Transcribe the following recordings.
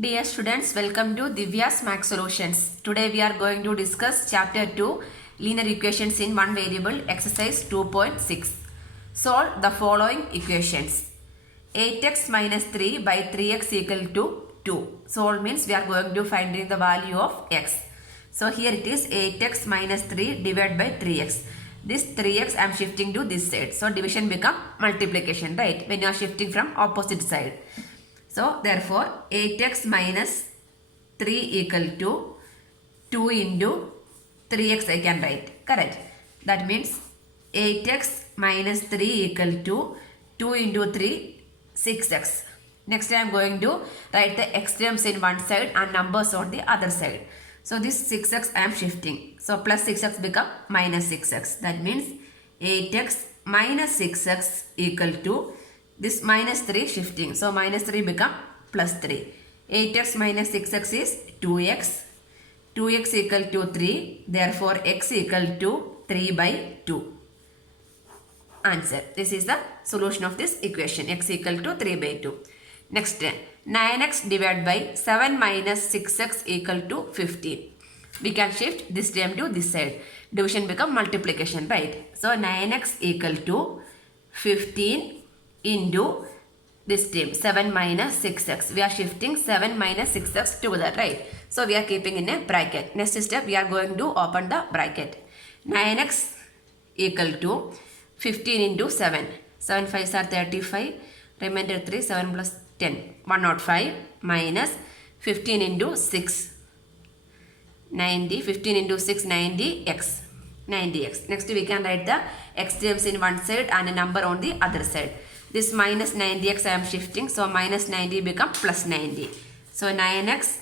Dear students, welcome to Divya's Max Solutions. Today we are going to discuss Chapter 2 Linear Equations in One Variable Exercise 2.6. Solve the following equations. 8x minus 3 by 3x equal to 2. Solve means we are going to find the value of x. So here it is 8x minus 3 divided by 3x. This 3x I am shifting to this side. So division become multiplication, right? When you are shifting from opposite side. So therefore 8x minus 3 equal to 2 into 3x I can write. Correct. That means 8x minus 3 equal to 2 into 3, 6x. Next I am going to write the x terms in one side and numbers on the other side. So this 6x I am shifting. So plus 6x become minus 6x. That means 8x minus 6x equal to this minus 3 shifting. So minus 3 become plus 3. 8x minus 6x is 2x. 2x equal to 3. Therefore x equal to 3 by 2. Answer. This is the solution of this equation. X equal to 3 by 2. Next, 9x divided by 7 minus 6x equal to 15. We can shift this term to this side. Division become multiplication, right? So 9x equal to 15 into this term 7 minus 6x. We are shifting 7 minus 6x together, right? So we are keeping in a bracket. Next step, we are going to open the bracket. 9x equal to 15 into 7. 7 5s are 35. Remainder 3, 7 plus 10. 105 minus 15 into 6. 90. 15 into 6, 90x. 90x. Next we can write the x terms in one side and a number on the other side. This minus 90x I am shifting. So minus 90 become plus 90. So 9x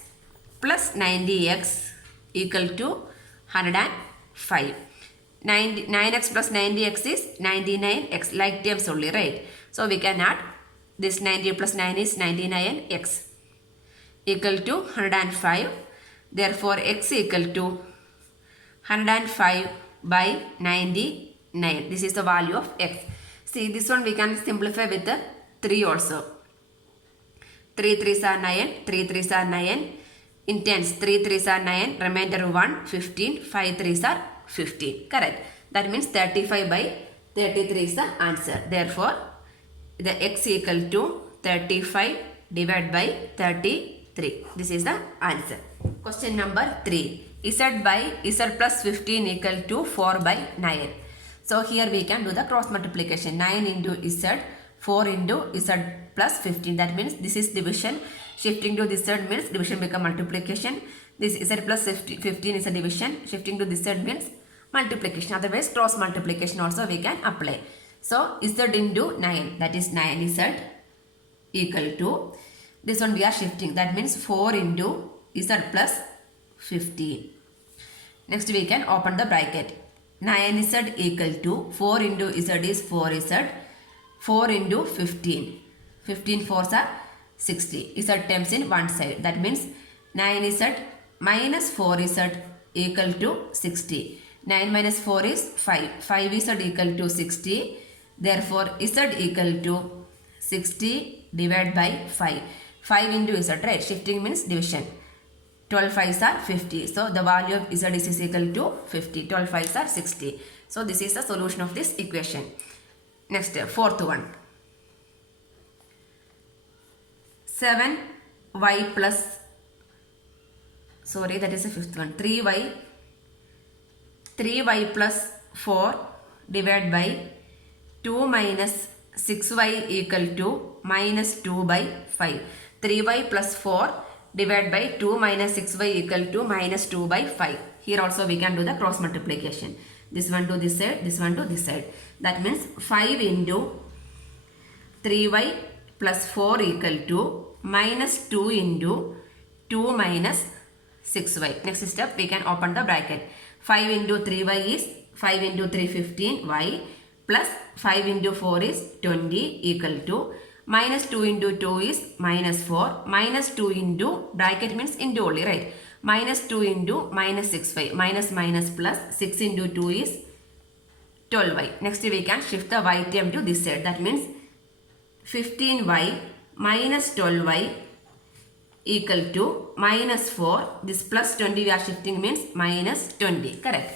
plus 90x equal to 105. 9x plus 90x is 99x. Like terms only, right? So we can add this 90 plus 9 is 99x equal to 105. Therefore x equal to 105 by 99. This is the value of x. See, this one we can simplify with the 3 also. 3 3s are 9, 3 3s are 9. In tens, 3 3s are 9, remainder 1, 15, 5 3s are 15. Correct. That means 35 by 33 is the answer. Therefore, the x equal to 35 divided by 33. This is the answer. Question number 3. Z by Z plus 15 equal to 4 by 9. So here we can do the cross multiplication. 9 into Z, 4 into Z plus 15. That means this is division. Shifting to this side means division become multiplication. This Z plus 15 is a division. Shifting to this side means multiplication. Otherwise cross multiplication also we can apply. So Z into 9, that is 9Z equal to, this one we are shifting. That means 4 into Z plus 15. Next we can open the bracket. 9z equal to 4 into z is 4z. 4 into 15. 15 4s are 60. Z terms in one side. That means 9z minus 4z equal to 60. 9 minus 4 is 5. 5z equal to 60. Therefore z equal to 60 divided by 5. 5 into z, right? Shifting means division. 12 5s are 50. So the value of z is equal to 50. 12 5s are 60. So this is the solution of this equation. Next, fourth one. 7y plus, sorry, that is the fifth one. 3y plus 4 divided by 2 minus 6y equal to minus 2 by 5. 3y plus 4 divided by 2 minus 6y equal to minus 2 by 5. Here also we can do the cross multiplication. This one to this side, this one to this side. That means 5 into 3y plus 4 equal to minus 2 into 2 minus 6y. Next step we can open the bracket. 5 into 3y is 5 into 3 15y plus 5 into 4 is 20 equal to minus 2 into 2 is minus 4. Minus 2 into, bracket means into only, right? Minus 2 into minus 6y. Minus minus plus 6 into 2 is 12y. Next we can shift the y term to this side. That means 15y minus 12y equal to minus 4. This plus 20 we are shifting means minus 20. Correct.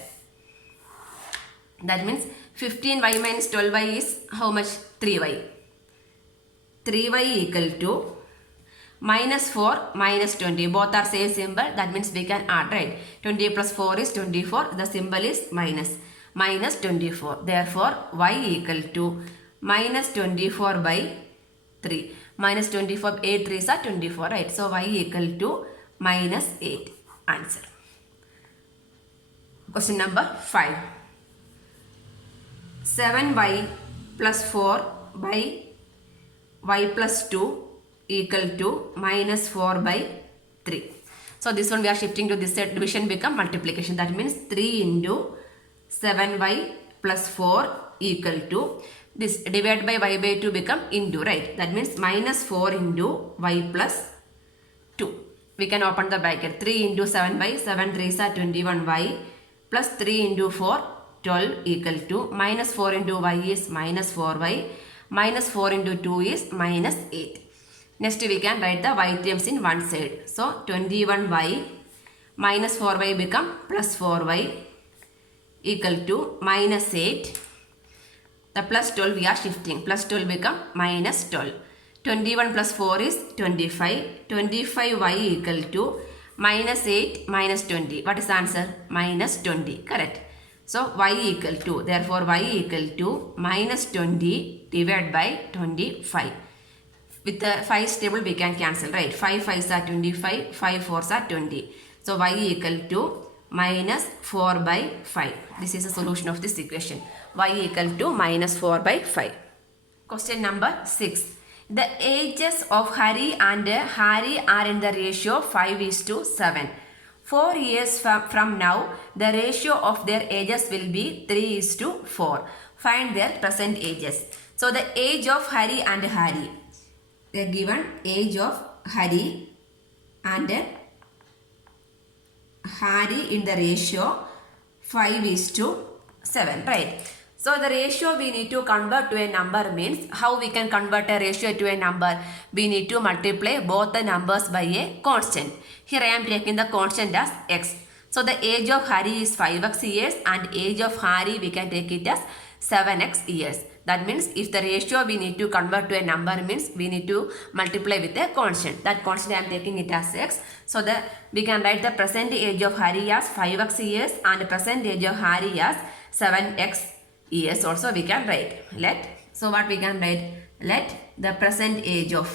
That means 15y minus 12y is how much? 3y. 3y equal to minus 4 minus 20. Both are same symbol. That means we can add, right? 20 plus 4 is 24. The symbol is minus. Minus 24. Therefore, y equal to minus 24 by 3. Minus 24, 8 3s are 24, right? So, y equal to minus 8. Answer. Question number 5. 7y plus 4 by y plus 2 equal to minus 4 by 3. So, this one we are shifting to this side. Division become multiplication. That means 3 into 7y plus 4 equal to this divided by y by 2 become into, right? That means minus 4 into y plus 2. We can open the bracket. 3 into 7 by 7 3s are 21y plus 3 into 4 12 equal to minus 4 into y is minus 4y minus 4 into 2 is minus 8. Next we can write the y terms in one side. So 21y minus 4y become plus 4y equal to minus 8. The plus 12 we are shifting. Plus 12 become minus 12. 21 plus 4 is 25. 25y equal to minus 8 minus 20. What is the answer? Minus 20. Correct. So y equal to, therefore y equal to minus 20 divided by 25. With the 5's table we can cancel, right? 5 5s are 25, 5 4s are 20. So y equal to minus 4 by 5. This is the solution of this equation. Y equal to minus 4 by 5. Question number 6. The ages of Hari and Hari are in the ratio 5:7. 4 years from now, the ratio of their ages will be 3:4. Find their present ages. So the age of Hari and Hari. They are given age of Hari and Hari in the ratio 5:7, right? So the ratio we need to convert to a number means how we can convert a ratio to a number? We need to multiply both the numbers by a constant. Here I am taking the constant as x. So the age of Hari is 5x years and age of Hari we can take it as 7x years. That means if the ratio we need to convert to a number means we need to multiply with a constant. That constant I am taking it as x. So we can write the present age of Hari as 5x years and present age of Hari as 7x years also we can write. So what we can write? Let the present age of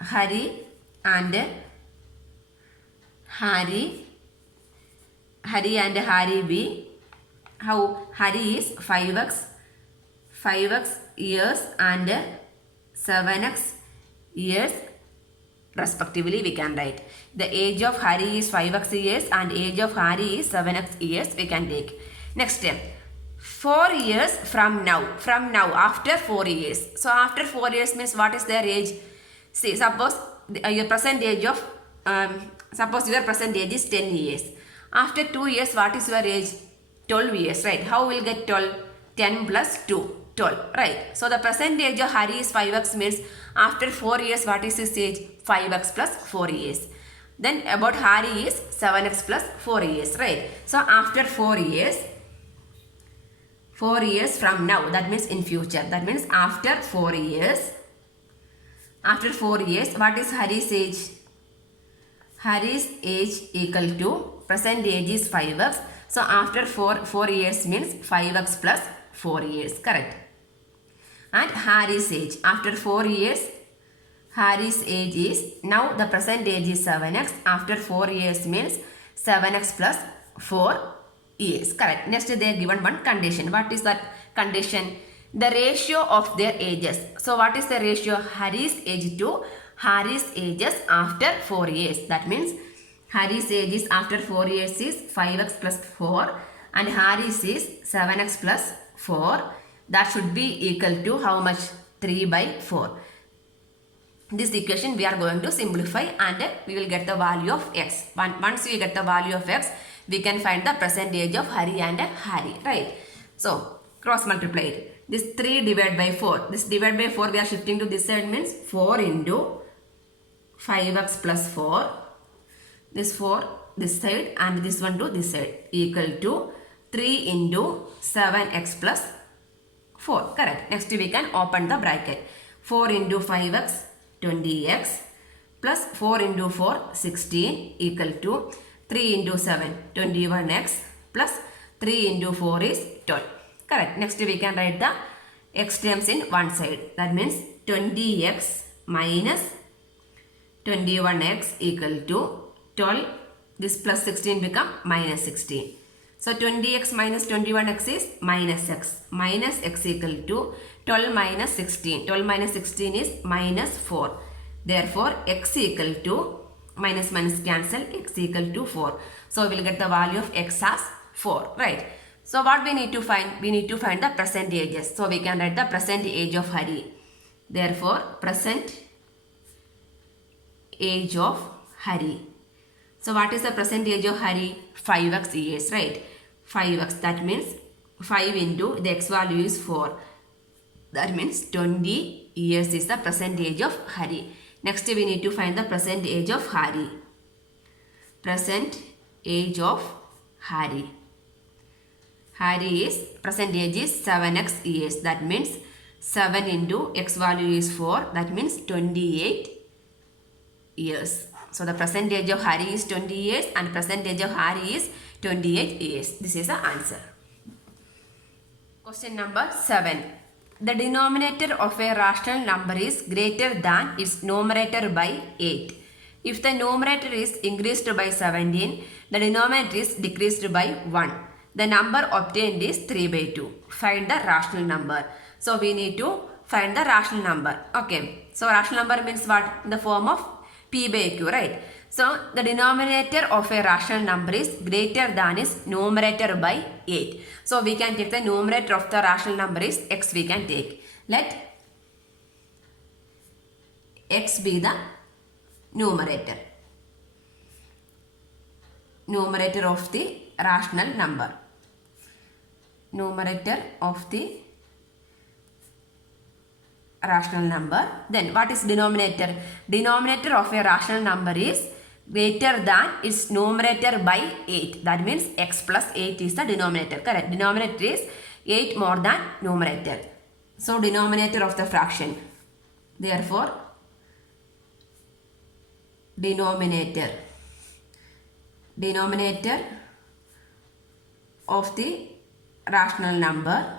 Hari and Hari be how Hari is 5x years and 7x years respectively we can write. The age of Hari is 5x years and age of Hari is 7x years we can take. Next step. 4 years from now. From now after 4 years. So after 4 years means what is their age? See, suppose your present age of suppose your present age is 10 years. After 2 years what is your age? 12 years, right? How will get 12? 10 plus 2, 12, right? So the present age of Hari is 5x means after 4 years what is his age? 5x plus 4 years. Then about Hari is 7x plus 4 years, right? So after 4 years from now, that means in future. That means after 4 years, what is Hari's age? Hari's age equal to present age is 5x. So after 4 years means 5x plus 4 years, correct? And Hari's age after 4 years, Hari's age is, now the present age is 7x. After 4 years means 7x plus 4 years, correct? Next they are given one condition. What is that condition? The ratio of their ages. So what is the ratio? Hari's age to Hari's ages after 4 years. That means Hari's age is after 4 years is 5x plus 4 and Hari's is 7x plus 4. That should be equal to how much? 3 by 4. This equation we are going to simplify and we will get the value of x. Once we get the value of x, we can find the present age of Hari and Hari, right? So Cross multiply it. This 3 divided by 4. This divided by 4 we are shifting to this side means 4 into 5x plus 4. This 4 this side and this one to this side equal to 3 into 7x plus 4. Correct. Next we can open the bracket. 4 into 5x 20x plus 4 into 4 16 equal to 3 into 7 21x plus 3 into 4 is 12. Correct. Next we can write the x terms in one side. That means 20x minus 21x equal to 12. This plus 16 become minus 16. So 20x minus 21x is minus x. Minus x equal to 12 minus 16. 12 minus 16 is minus 4. Therefore x equal to minus minus cancel, x equal to 4. So we will get the value of x as 4. Right. So what we need to find? We need to find the present ages. So we can write the present age of Hari. Therefore present age of Hari. So what is the present age of Hari? 5x years, right? 5x, that means 5 into the x value is 4. That means 20 years is the present age of Hari. Next we need to find the present age of Hari. Present age of Hari. Hari is present age is 7x years. That means 7 into x value is 4. That means 28 years. So the present age of Hari is 20 years and present age of Hari is 28 years. This is the answer. Question number 7. The denominator of a rational number is greater than its numerator by 8. If the numerator is increased by 17, the denominator is decreased by 1. The number obtained is 3 by 2. Find the rational number. So we need to find the rational number. Okay. So rational number means what? In the form of P by Q, right? So the denominator of a rational number is greater than its numerator by 8. So we can take the numerator of the rational number is x we can take. Let x be the numerator. Numerator of the rational number. Numerator of the rational number. Then what is denominator? Denominator of a rational number is greater than its numerator by 8. That means x plus 8 is the denominator. Correct. Denominator is 8 more than numerator. So denominator of the fraction. Therefore denominator of the rational number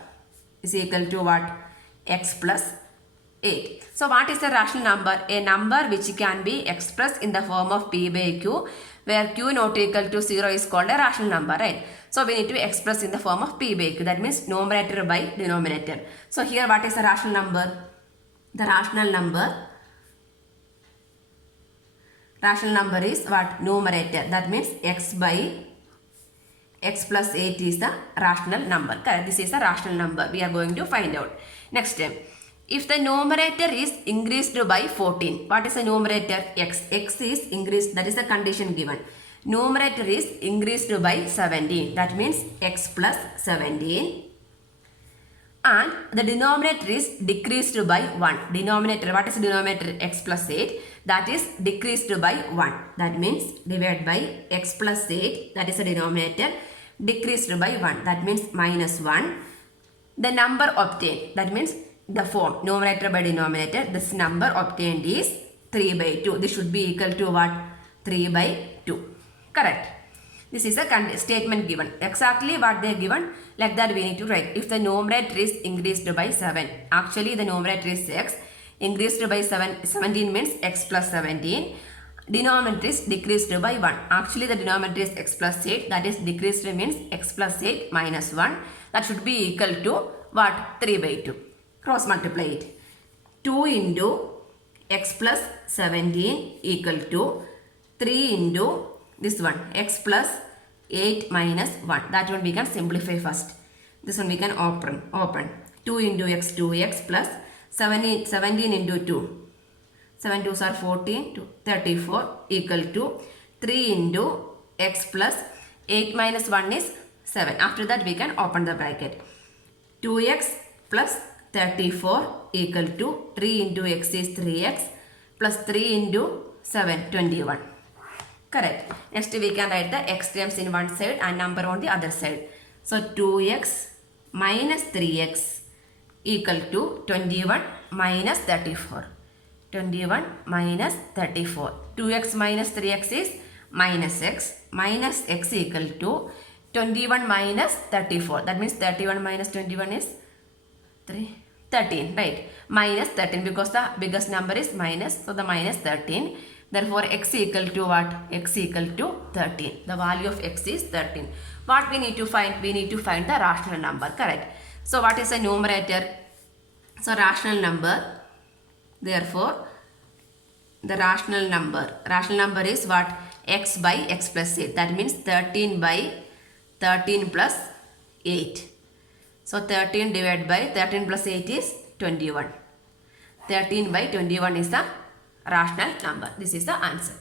is equal to what? X plus 8. So what is the rational number? A number which can be expressed in the form of P by Q, where Q not equal to 0 is called a rational number, right? So we need to express in the form of P by Q. That means numerator by denominator. So here what is the rational number? The rational number is what? Numerator. That means x by x plus 8 is the rational number. Correct. This is the rational number. We are going to find out. Next step. If the numerator is increased by 14, what is the numerator? X. X is increased, that is the condition given. Numerator is increased by 17, that means x plus 17. And the denominator is decreased by 1. Denominator, what is the denominator? X plus 8, that is decreased by 1. That means divide by x plus 8, that is the denominator, decreased by 1. That means minus 1. The number obtained, that means the form numerator by denominator, this number obtained is 3 by 2. This should be equal to what? 3 by 2. Correct. This is a statement given. Exactly what they are given, like that we need to write. If the numerator is increased by 7, actually the numerator is x, increased by 17 means x plus 17. Denominator is decreased by 1. Actually the denominator is x plus 8, that is decreased means x plus 8 minus 1. That should be equal to what? 3 by 2. Cross multiply it. 2 into x plus 17 equal to 3 into this one, x plus 8 minus 1. That one we can simplify first. This one we can open. 2 into x, 2x plus 17 into 2. 7 2s are 14, 34 equal to 3 into x plus 8 minus 1 is 7. After that we can open the bracket. 2 2x plus 34 equal to 3 into x is 3x plus 3 into 7, 21. Correct. Next we can write the x terms in one side and number on the other side. So 2x minus 3x equal to 21 minus 34. 21 minus 34. 2x minus 3x is minus x equal to 21 minus 34. That means 31 minus 21 is 13, right? Minus 13 because the biggest number is minus, so the minus 13. Therefore, x equal to what? X equal to 13. The value of x is 13. What we need to find? We need to find the rational number, correct? So, what is a numerator? So, rational number. Therefore, the rational number is what? X by x plus 8. That means 13 by 13 plus 8. So, 13 divided by 13 plus 8 is 21. 13 by 21 is the rational number. This is the answer.